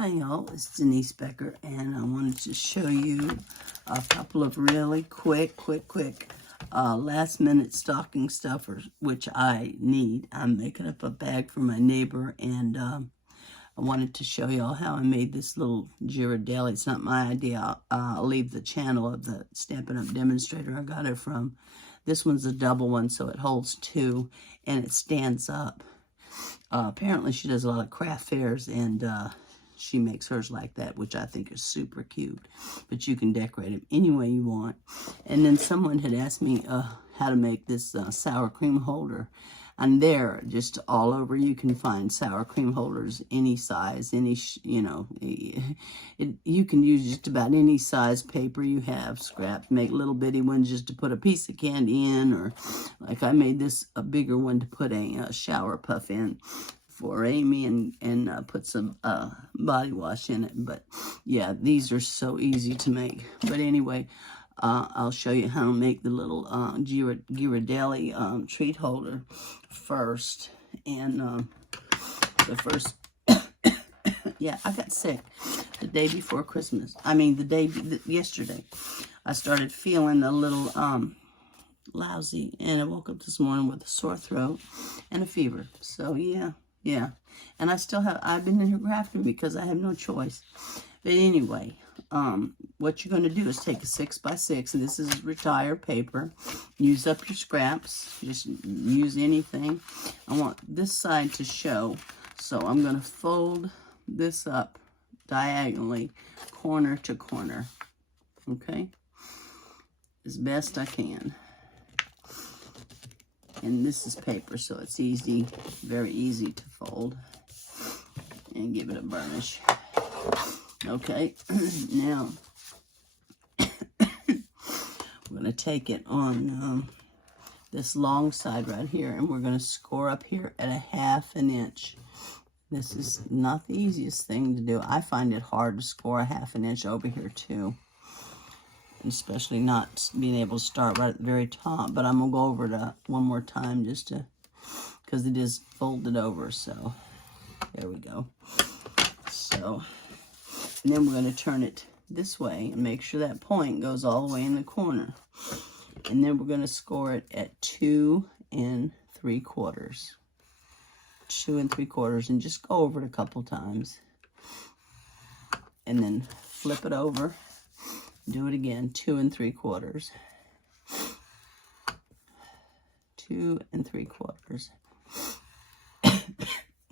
Hi y'all, it's Denise Becker, and I wanted to show you a couple of really quick last minute stocking stuffers, which I need. I'm making up a bag for my neighbor, and I wanted to show y'all how I made this little Ghirardelli. It's not my idea. I'll leave the channel of the Stampin' Up! Demonstrator I got it from. This one's a double one, so it holds two, and it stands up. Apparently she does a lot of craft fairs, and she makes hers like that, which I think is super cute. But you can decorate them any way you want. And then someone had asked me how to make this sour cream holder. And there, just all over, you can find sour cream holders, any size, any, you can use just about any size paper you have, scrap, make little bitty ones just to put a piece of candy in, or like I made this a bigger one to put a shower puff in for Amy, and put some body wash in it. But yeah, these are so easy to make. But anyway, I'll show you how to make the little Ghirardelli treat holder first. And the first, yeah, I got sick the day before Christmas. I mean, yesterday. I started feeling a little lousy, and I woke up this morning with a sore throat and a fever. So yeah. And I've been in here grafting because I have no choice. But anyway, what you're going to do is take a 6x6, and this is retired paper. Use up your scraps. Just use anything. I want this side to show, so I'm going to fold this up diagonally, corner to corner. Okay? As best I can. And this is paper, so it's easy, very easy to fold. And give it a burnish. Okay, now we're going to take it on this long side right here, and we're going to score up here at a 1/2 inch. This is not the easiest thing to do. I find it hard to score a 1/2 inch over here too, especially not being able to start right at the very top. But I'm going to go over it one more time just to, because it is folded over. So there we go. So, and then we're going to turn it this way and make sure that point goes all the way in the corner. And then we're going to score it at 2 3/4. 2 3/4, and just go over it a couple times. And then flip it over. Do it again, 2 3/4. 2 3/4.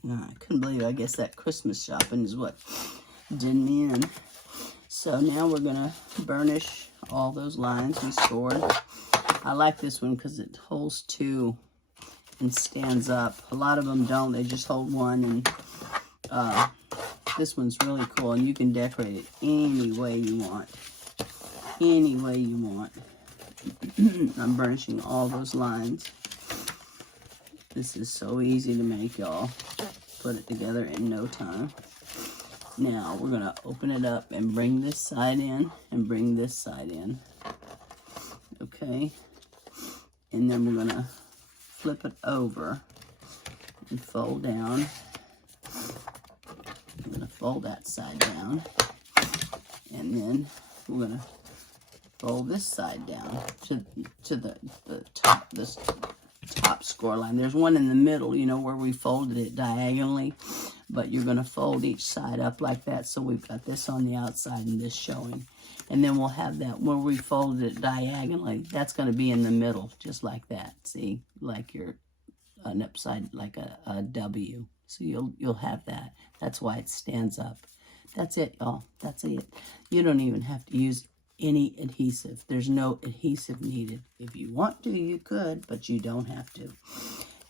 I couldn't believe it. I guess that Christmas shopping is what did me in. So now we're going to burnish all those lines we scored. I like this one because it holds two and stands up. A lot of them don't. They just hold one. And this one's really cool. And you can decorate it any way you want. Any way you want. I'm burnishing all those lines. This is so easy to make, y'all. Put it together in no time. Now we're going to open it up and bring this side in and bring this side in. Okay. And then we're going to flip it over and fold down. I'm going to fold that side down. And then we're going to fold this side down to the top, this top score line. There's one in the middle, where we folded it diagonally, but you're going to fold each side up like that. So we've got this on the outside and this showing. And then we'll have that where we folded it diagonally. That's going to be in the middle, just like that. See, like an upside, like a W. So you'll have that. That's why it stands up. That's it, y'all. That's it. You don't even have to use any adhesive. There's no adhesive needed. If you want to, you could, but you don't have to.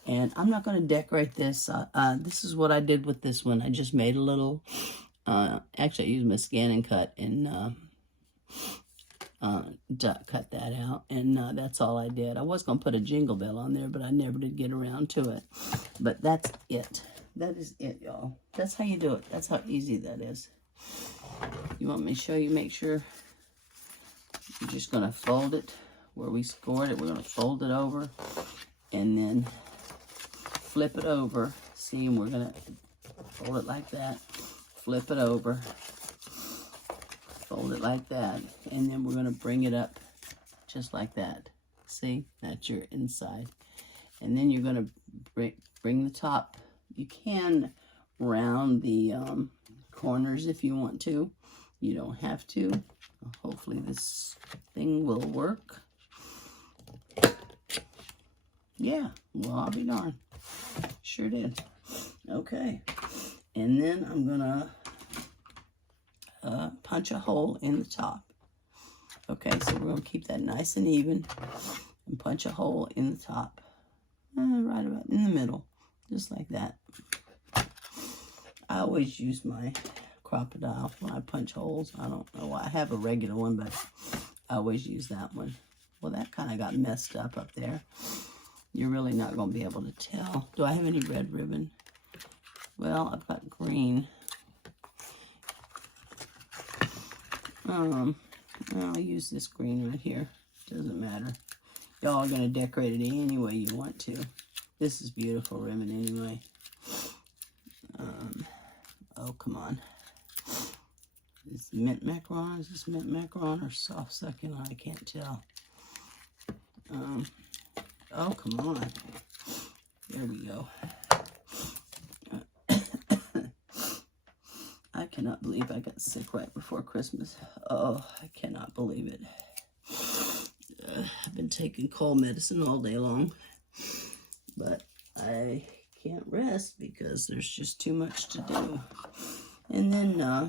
And I'm not going to decorate this. This is what I did with this one. I just made a little, actually I used my scan and cut and cut that out. And that's all I did. I was going to put a jingle bell on there, but I never did get around to it. But that's it. That is it, y'all. That's how you do it. That's how easy that is. You want me to show you, make sure you're just going to fold it where we scored it. We're going to fold it over and then flip it over. See, and we're going to fold it like that. flip it over, fold it like that, and then we're going to bring it up just like that. See, that's your inside. And then you're going to bring the top. You can round the corners if you want to. You don't have to. Hopefully this thing will work. Yeah, well, I'll be darned. Sure did. Okay. And then I'm going to punch a hole in the top. Okay, so we're going to keep that nice and even and punch a hole in the top. Right about in the middle, just like that. I always use my crocodile when I punch holes. I don't know why. I have a regular one, but I always use that one. Well, that kind of got messed up there. You're really not going to be able to tell. Do I have any red ribbon? Well, I've got green. I'll use this green right here. Doesn't matter. Y'all are going to decorate it any way you want to. This is beautiful ribbon anyway. Oh, come on. Is mint macaron? Is this mint macaron or soft succulent? I can't tell. Oh, come on. There we go. I cannot believe I got sick right before Christmas. Oh, I cannot believe it. I've been taking cold medicine all day long, but I can't rest because there's just too much to do. And then, I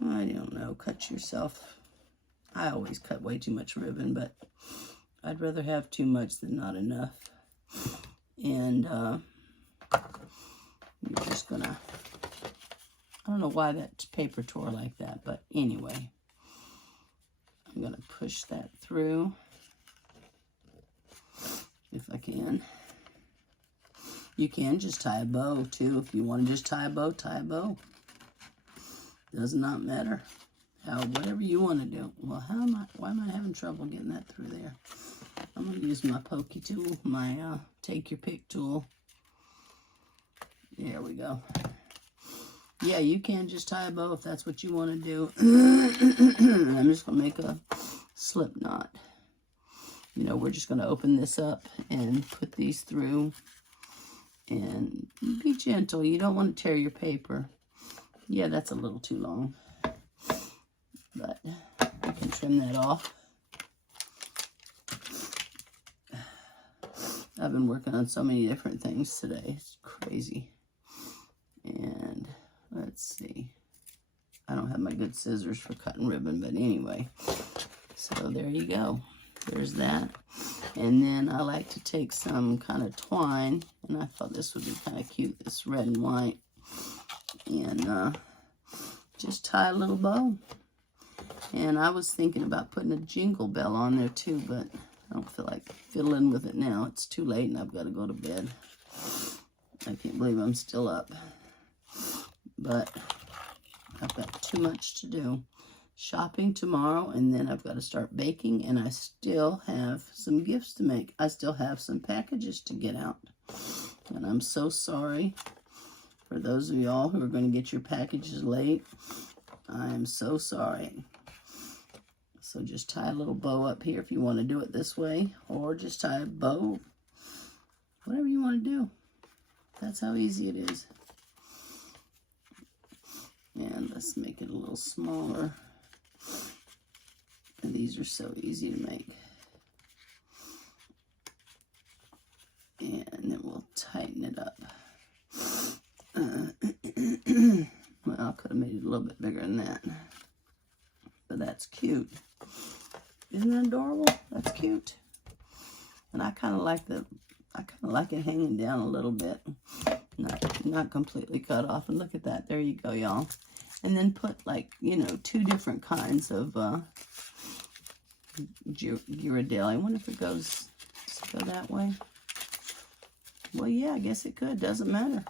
don't know, cut yourself. I always cut way too much ribbon, but I'd rather have too much than not enough. And you're just gonna, I don't know why that paper tore like that, but anyway, I'm gonna push that through if I can. You can just tie a bow too. If you want to just tie a bow, tie a bow. Does not matter. Whatever you want to do. Well, why am I having trouble getting that through there? I'm going to use my pokey tool, my take your pick tool. There we go. Yeah, you can just tie a bow if that's what you want to do. I'm just going to make a slip knot. You know, we're just going to open this up and put these through. And be gentle. You don't want to tear your paper. Yeah, that's a little too long. But I can trim that off. I've been working on so many different things today. It's crazy. And let's see. I don't have my good scissors for cutting ribbon, but anyway. So there you go. There's that. And then I like to take some kind of twine, and I thought this would be kind of cute, this red and white, and just tie a little bow. And I was thinking about putting a jingle bell on there too, but I don't feel like fiddling with it now. It's too late and I've got to go to bed. I can't believe I'm still up. But I've got too much to do. Shopping tomorrow, and then I've got to start baking, and I still have some gifts to make. I still have some packages to get out. And I'm so sorry for those of y'all who are going to get your packages late. I am so sorry. So just tie a little bow up here if you want to do it this way, or just tie a bow, whatever you want to do. That's how easy it is. And let's make it a little smaller. And these are so easy to make. And then we'll tighten it up. Well, I could have made it a little bit bigger than that. But that's cute. Isn't that adorable? That's cute. And I kind of like it hanging down a little bit. Not completely cut off. And look at that. There you go, y'all. And then put, like, you know, 2 different kinds of Ghirardelli. I wonder if it goes, does it go that way? Well, yeah, I guess it could. Doesn't matter.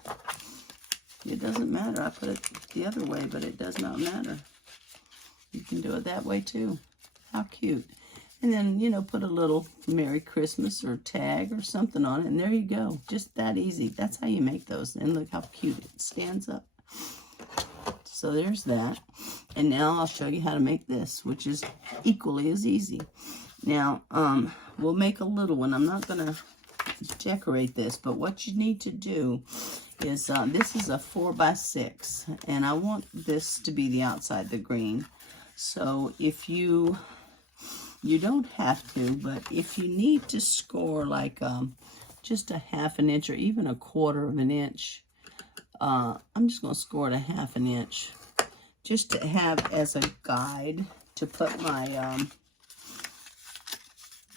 It doesn't matter. I put it the other way, but it does not matter. You can do it that way, too. How cute. And then, you know, put a little Merry Christmas or tag or something on it, and there you go. Just that easy. That's how you make those. And look how cute it stands up. So there's that. And now I'll show you how to make this, which is equally as easy. Now, we'll make a little one. I'm not going to decorate this, but what you need to do is, this is a 4x6, and I want this to be the outside, the green. So if you don't have to, but if you need to score like just a 1/2 inch or even a 1/4 inch, I'm just going to score it a 1/2 inch just to have as a guide to put my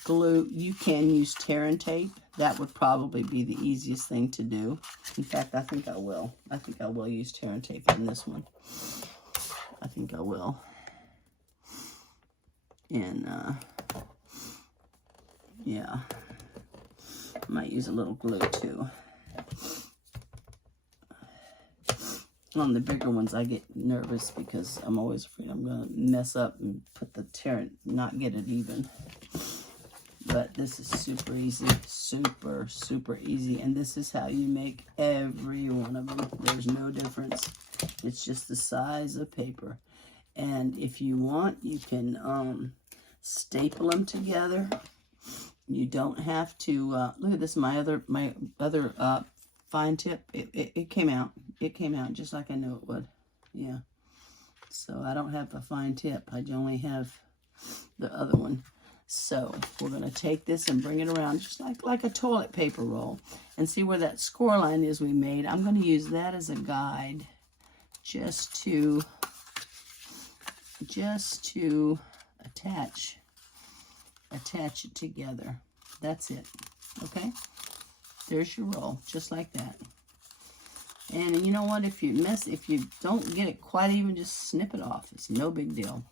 glue. You can use tear and tape. That would probably be the easiest thing to do. In fact, I think I will. I think I will use tear and tape on this one. I think I will. And, yeah. I might use a little glue, too. On the bigger ones, I get nervous because I'm always afraid I'm going to mess up and put the tear, not get it even. But this is super easy, super, super easy. And this is how you make every one of them. There's no difference. It's just the size of paper. And if you want, you can staple them together. You don't have to, look at this, my other fine tip. It came out. It came out just like I knew it would. Yeah. So I don't have a fine tip. I only have the other one. So we're going to take this and bring it around just like a toilet paper roll. And see where that score line is we made. I'm going to use that as a guide just to attach it together. That's it. Okay? There's your roll, just like that. And you know what? If you don't get it quite even, just snip it off. It's no big deal.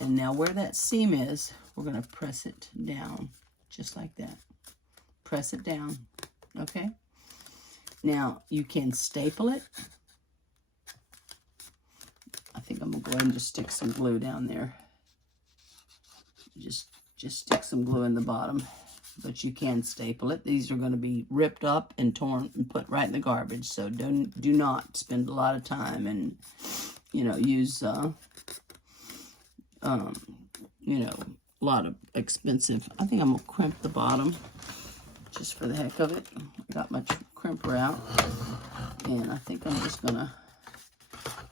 And now where that seam is, we're going to press it down, just like that. Press it down, okay? Now, you can staple it. I think I'm going to go ahead and just stick some glue down there. Just stick some glue in the bottom. But you can staple it. These are going to be ripped up and torn and put right in the garbage. So do not spend a lot of time and, use, a lot of expensive. I think I'm going to crimp the bottom just for the heck of it. I got my crimper out. And I think I'm just going to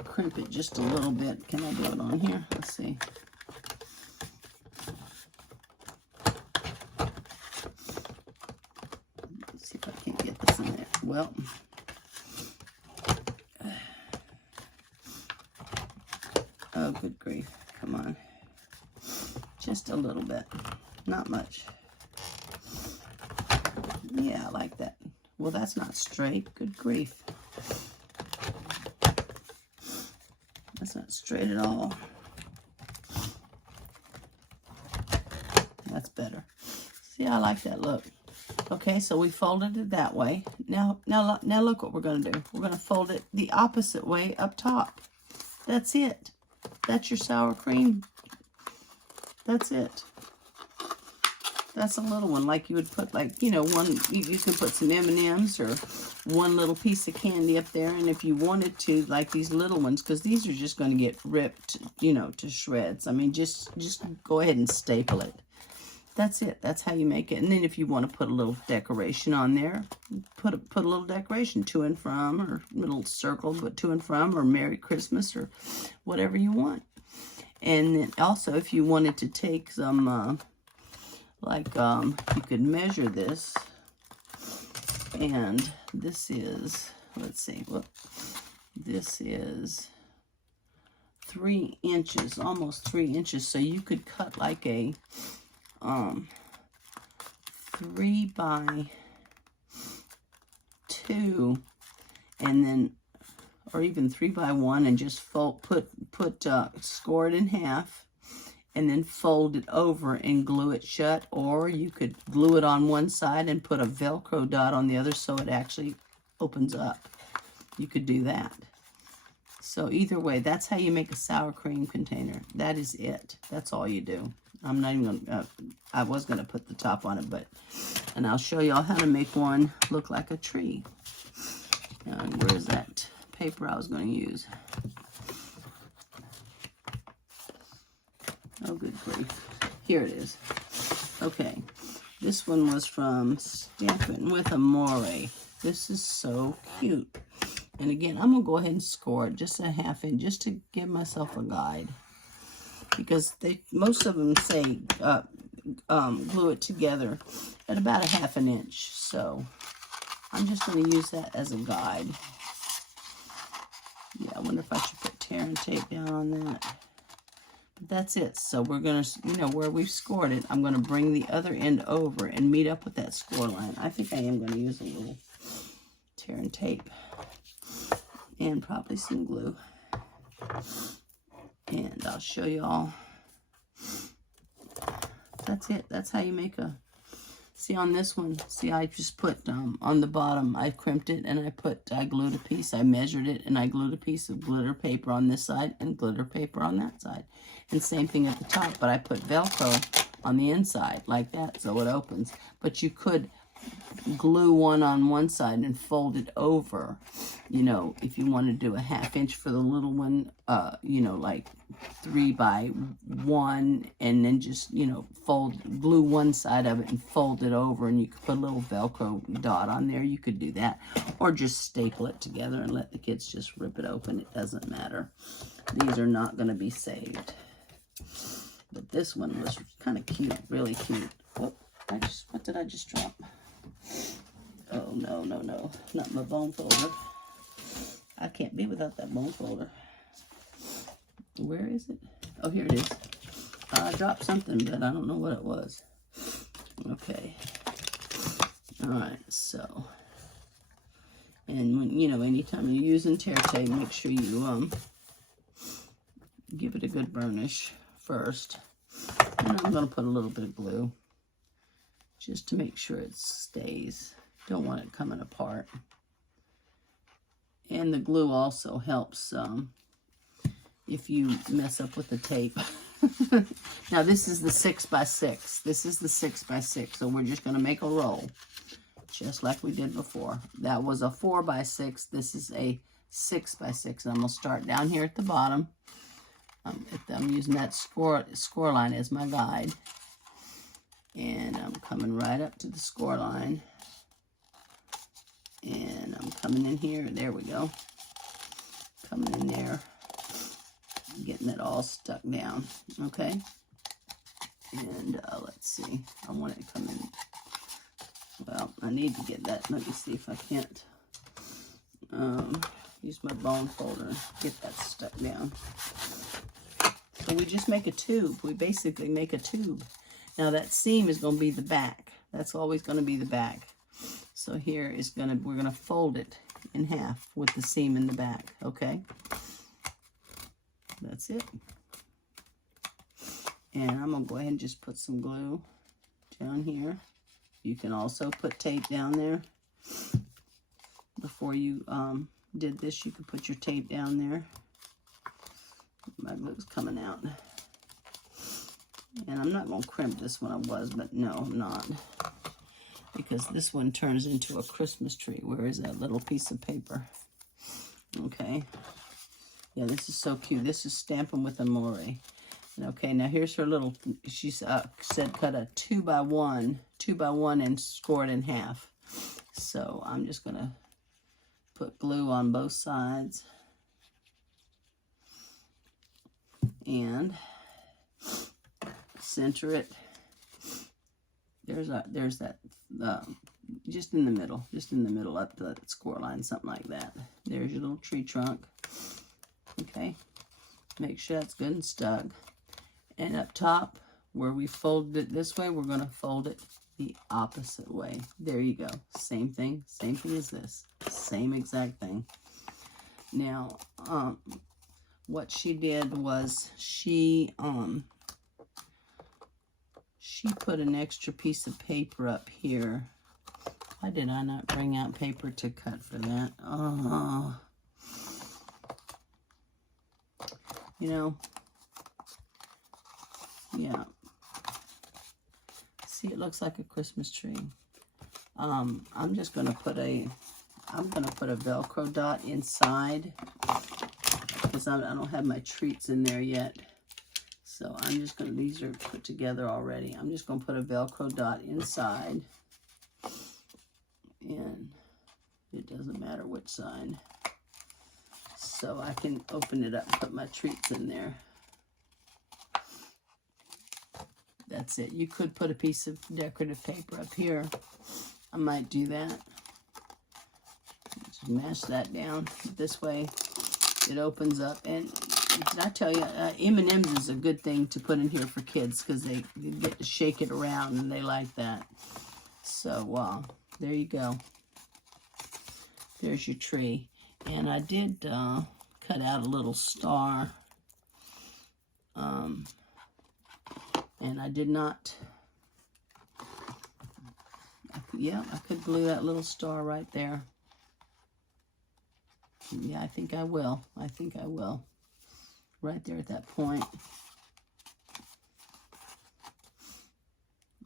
crimp it just a little bit. Can I do it on here? Let's see. Let's see if I can't get this in there. Well, oh, good grief. Come on. Just a little bit. Not much. Yeah, I like that. Well, that's not straight. Good grief. That's not straight at all. That's better. See, I like that look. Okay, so we folded it that way. Now look what we're going to do. We're going to fold it the opposite way up top. That's it. That's your sour cream. That's it. That's a little one, like you would put, like, one, you can put some M&Ms or one little piece of candy up there. And if you wanted to, like these little ones, because these are just going to get ripped, to shreds. I mean, just go ahead and staple it. That's it. That's how you make it. And then if you want to put a little decoration on there, put a little decoration, to and from, or a little circle, but to and from, or Merry Christmas, or whatever you want. And then also, if you wanted to take some, you could measure this. And this is, let's see, this is 3 inches, almost 3 inches. So you could cut like a 3 by 2, and then, or even 3 by 1, and just fold, score it in half, and then fold it over and glue it shut. Or you could glue it on one side and put a Velcro dot on the other so it actually opens up. You could do that. So either way, that's how you make a sour cream container. That is it. That's all you do. I'm not even going to, I was going to put the top on it, and I'll show y'all how to make one look like a tree. And where's that paper I was going to use? Oh, good grief. Here it is. Okay. This one was from Stampin' with Amore. This is so cute. And again, I'm going to go ahead and score it just a 1/2 inch, just to give myself a guide. Because most of them say glue it together at about a 1/2 inch. So I'm just going to use that as a guide. Yeah, I wonder if I should put tear and tape down on that. But that's it. So we're going to, you know, where we've scored it, I'm going to bring the other end over and meet up with that score line. I think I am going to use a little tear and tape. And probably some glue. And I'll show you all. That's it. That's how you make a... See on this one, see I just put on the bottom, I crimped it and I glued a piece. I measured it and I glued a piece of glitter paper on this side and glitter paper on that side. And same thing at the top, but I put Velcro on the inside like that so it opens. But you could glue one on one side and fold it over, you know, if you want to do a 1/2 inch for the little one, you know, like 3 by 1, and then just, you know, glue one side of it and fold it over, and you could put a little Velcro dot on there. You could do that, or just staple it together and let the kids just rip it open. It doesn't matter. These are not going to be saved. But this one was kind of cute, really cute. Oh, what did I just drop? Oh, no, not my bone folder. I can't be without that bone folder. Where is it? Oh, here it is. I dropped something, but I don't know what it was. Okay. All right, so. And, when, you know, anytime you're using tear tape, make sure you give it a good burnish first. And I'm going to put a little bit of glue just to make sure it stays. Don't want it coming apart. And the glue also helps if you mess up with the tape. Now this is the 6 by 6. This is the 6 by 6. So we're just going to make a roll, just like we did before. That was a 4 by 6. This is a 6 by 6. And I'm going to start down here at the bottom. I'm using that score line as my guide. And I'm coming right up to the score line. And I'm coming in here. There we go. Coming in there. Getting it all stuck down. Okay. And let's see. I want it to come in. Well, I need to get that. Let me see if I can't use my bone folder and get that stuck down. So we just make a tube. We basically make a tube. Now that seam is going to be the back. That's always going to be the back. So here is we're gonna fold it in half with the seam in the back. Okay. That's it. And I'm gonna go ahead and just put some glue down here. You can also put tape down there. Before you did this, you could put your tape down there. My glue's coming out. And I'm not going to crimp this one. I was, but no, I'm not. Because this one turns into a Christmas tree. Where is that little piece of paper? Okay. Yeah, this is so cute. This is Stampin' with Amore. And okay, now here's her little, she said cut a 2 by 1 and score it in half. So I'm just going to put glue on both sides. And center it. There's that just in the middle up the score line, something like that. There's your little tree trunk. Okay, make sure that's good and stuck. And up top, where we folded it this way, we're going to fold it the opposite way. There you go. Same thing as this. Same exact thing. Now, what she did was she put an extra piece of paper up here. Why did I not bring out paper to cut for that? Oh. You know, yeah. See, it looks like a Christmas tree. I'm just gonna put a Velcro dot inside because I don't have my treats in there yet. So I'm just going to, these are put together already. I'm just going to put a Velcro dot inside. And it doesn't matter which side. So I can open it up and put my treats in there. That's it. You could put a piece of decorative paper up here. I might do that. Just mash that down this way. It opens up. And I tell you, M&M's is a good thing to put in here for kids because they get to shake it around and they like that. So there you go. There's your tree. And I did cut out a little star. And I did not, yeah, I could glue that little star right there. Yeah, I think I will. I think I will. Right there at that point.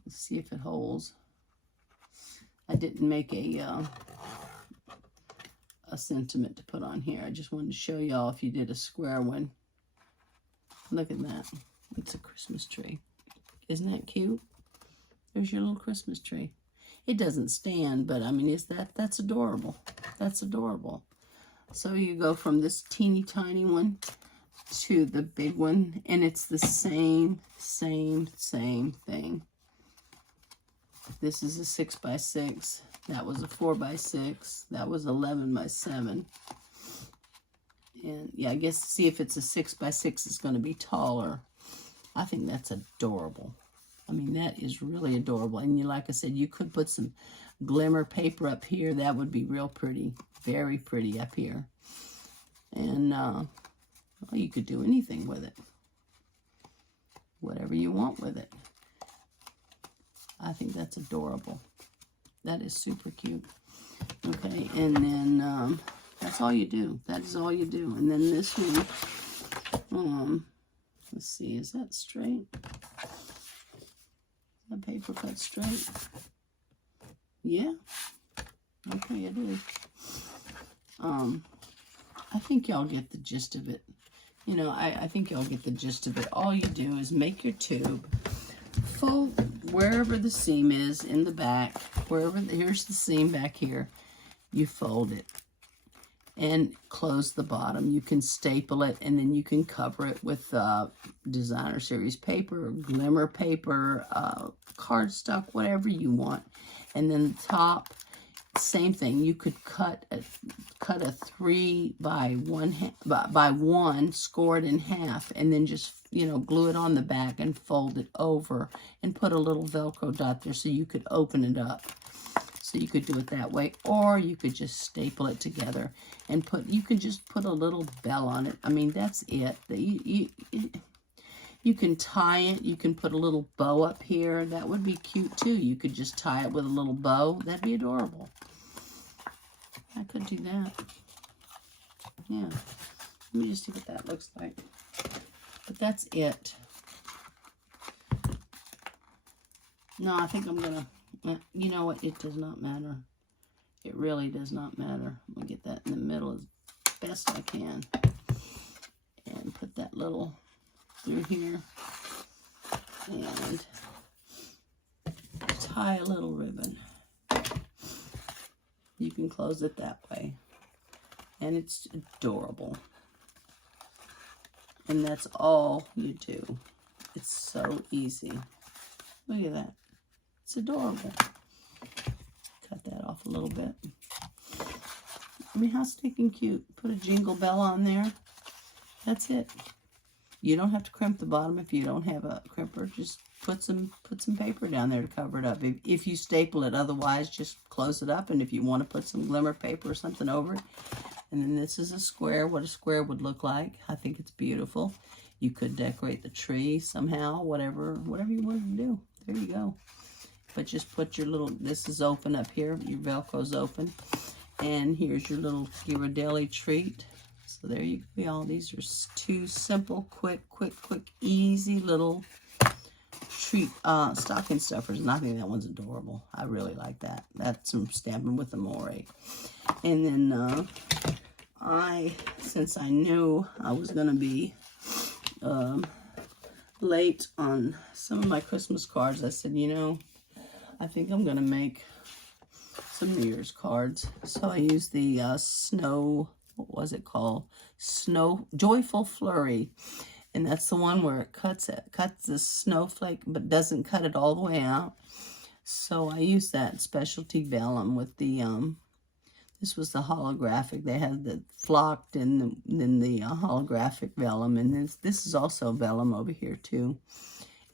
Let's see if it holds. I didn't make a sentiment to put on here. I just wanted to show y'all if you did a square one. Look at that. It's a Christmas tree. Isn't that cute? There's your little Christmas tree. It doesn't stand, but I mean, that's adorable. That's adorable. So you go from this teeny tiny one to the big one, and it's the same thing. This is a 6x6. That was a 4x6. That was 11x7. And yeah, I guess to see if it's a 6x6, it's going to be taller. I think that's adorable. I mean, that is really adorable. And like I said, you could put some glimmer paper up here. That would be real pretty. Very pretty up here. And well, you could do anything with it. Whatever you want with it. I think that's adorable. That is super cute. Okay, and then that's all you do. That is all you do. And then this one, let's see, is that straight? Is that paper cut straight? Yeah. Okay, it is. I think y'all get the gist of it. You know, I think y'all get the gist of it. All you do is make your tube, fold wherever the seam is in the back, here's the seam back here, you fold it and close the bottom. You can staple it, and then you can cover it with designer series paper, glimmer paper, cardstock, whatever you want. And then the top, same thing. You could cut a 3x1, score it in half, and then just, you know, glue it on the back and fold it over and put a little Velcro dot there so you could open it up. So you could do it that way, or you could just staple it together and you could just put a little bell on it. I mean, that's it. You can tie it. You can put a little bow up here. That would be cute too. You could just tie it with a little bow. That'd be adorable. I could do that. Yeah. Let me just see what that looks like. But that's it. No, I think I'm going to, you know what? It does not matter. It really does not matter. I'm going to get that in the middle as best I can. And put that little through here. And tie a little ribbon. You can close it that way. And it's adorable. And that's all you do. It's so easy. Look at that. It's adorable. Cut that off a little bit. I mean, how stinking cute. Put a jingle bell on there. That's it. You don't have to crimp the bottom if you don't have a crimper. Just put some paper down there to cover it up. If you staple it, otherwise just close it up. And if you want to put some glimmer paper or something over it. And then this is a square, what a square would look like. I think it's beautiful. You could decorate the tree somehow, whatever you want to do. There you go. But just put your little, this is open up here. Your Velcro's open. And here's your little Ghirardelli treat. So there you go, y'all. These are two simple, quick, easy little treat stocking stuffers. And I think that one's adorable. I really like that. That's some Stampin' with Amore. And then since I knew I was going to be late on some of my Christmas cards. I said, you know, I think I'm going to make some New Year's cards. So I used the Snow, what was it called? Snow Joyful Flurry. And that's the one where it cuts the snowflake, but doesn't cut it all the way out. So I used that specialty vellum with the, this was the holographic. They had the flocked and then the holographic vellum. And this is also vellum over here too.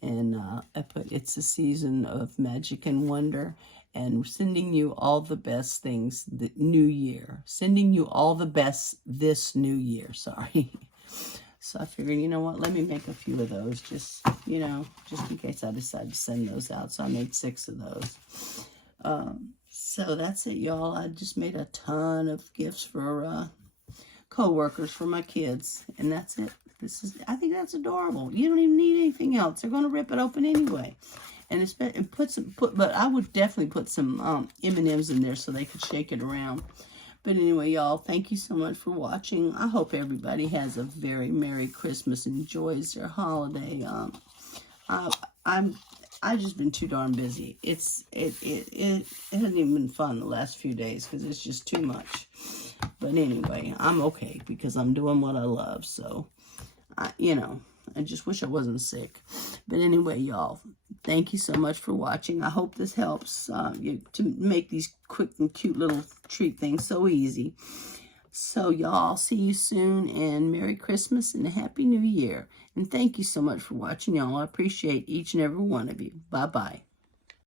And I put, it's a season of magic and wonder. And sending you all the best things the new year. Sending you all the best this new year, sorry. So I figured, you know what, let me make a few of those, just, you know, just in case I decide to send those out. So I made 6 of those. So that's it, y'all. I just made a ton of gifts for co-workers for my kids. And that's it. I think that's adorable. You don't even need anything else. They're going to rip it open anyway. And but I would definitely put some M&Ms in there so they could shake it around. But anyway, y'all, thank you so much for watching. I hope everybody has a very Merry Christmas, enjoys their holiday. I've just been too darn busy. It hasn't even been fun the last few days because it's just too much. But anyway, I'm okay because I'm doing what I love. So, you know, I just wish I wasn't sick. But anyway, y'all, thank you so much for watching. I hope this helps you to make these quick and cute little treat things so easy. So, y'all, see you soon, and Merry Christmas and a Happy New Year. And thank you so much for watching, y'all. I appreciate each and every one of you. Bye-bye.